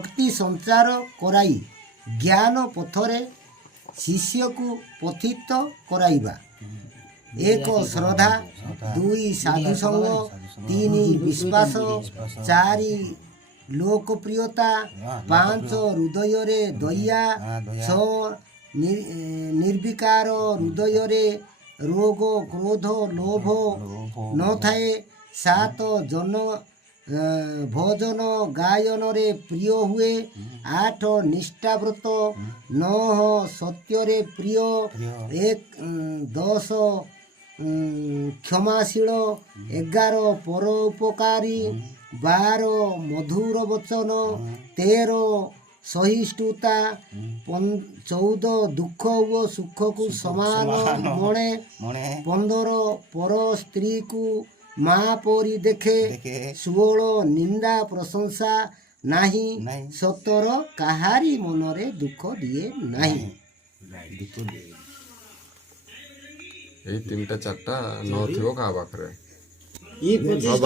भक्ति संचार कराई ज्ञान पथरे शिष्य को पथित कराइबा। एक श्रद्धा, दुई साधु संग, तीन विश्वास, चारि लोकप्रियता, पांच हृदय रे दया, छ निर्विकार हृदय रे रोग क्रोध लोभ न थाए, सात जन भोजन गायन रे प्रिय हुए, आठ निष्ठाव्रत, नौ सत्य रे प्रिय, एक 10 क्षमाशील, 11 परोपकारी, 12 मधुर वचन, 13 सहिष्णुता, 14 दुख व सुख को समान मणे, 15 पर स्त्री को माँ परी देखे, 16 निंदा प्रशंसा नाही, 17 काहारी मनरे दुख दिए नाही। এই তিনটা চারটা ন থিব কাহা পাখরে